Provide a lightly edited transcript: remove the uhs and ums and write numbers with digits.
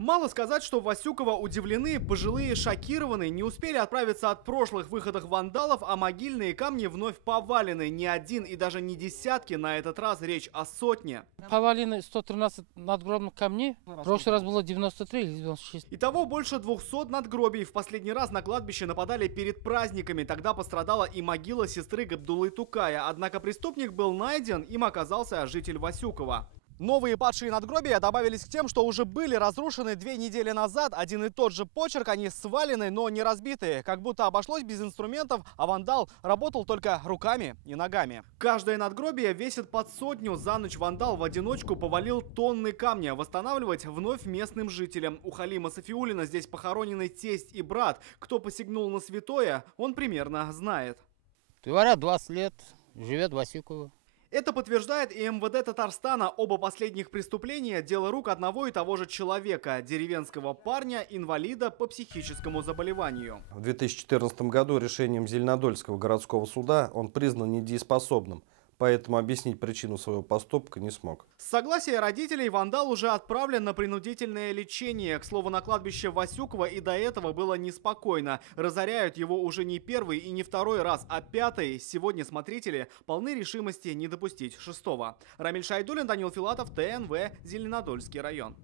Мало сказать, что в Васюково удивлены, пожилые шокированы, не успели отправиться от прошлых выходов вандалов, а могильные камни вновь повалены. Не один и даже не десятки, на этот раз речь о сотне. Повалены 113 надгробных камней. В прошлый раз было 93 или 96. Итого больше 200 надгробий. В последний раз на кладбище нападали перед праздниками. Тогда пострадала и могила сестры Габдуллы Тукая. Однако преступник был найден, им оказался житель Васюкова. Новые падшие надгробия добавились к тем, что уже были разрушены 2 недели назад. Один и тот же почерк, они свалены, но не разбитые. Как будто обошлось без инструментов, а вандал работал только руками и ногами. Каждое надгробие весит под 100. За ночь вандал в одиночку повалил тонны камня. Восстанавливать вновь местным жителям. У Халима Сафиуллина здесь похоронены тесть и брат. Кто посягнул на святое, он примерно знает. Говорят, 20 лет живет Васюково. Это подтверждает и МВД Татарстана. Оба последних преступления – дело рук одного и того же человека – деревенского парня, инвалида по психическому заболеванию. В 2014 году решением Зеленодольского городского суда он признан недееспособным, поэтому объяснить причину своего поступка не смог. С согласия родителей вандал уже отправлен на принудительное лечение. К слову, на кладбище Васюкова и до этого было неспокойно. Разоряют его уже не первый и не второй раз, а 5-й. Сегодня смотрители полны решимости не допустить 6-го. Рамиль Шайдуллин, Данил Филатов, ТНВ, Зеленодольский район.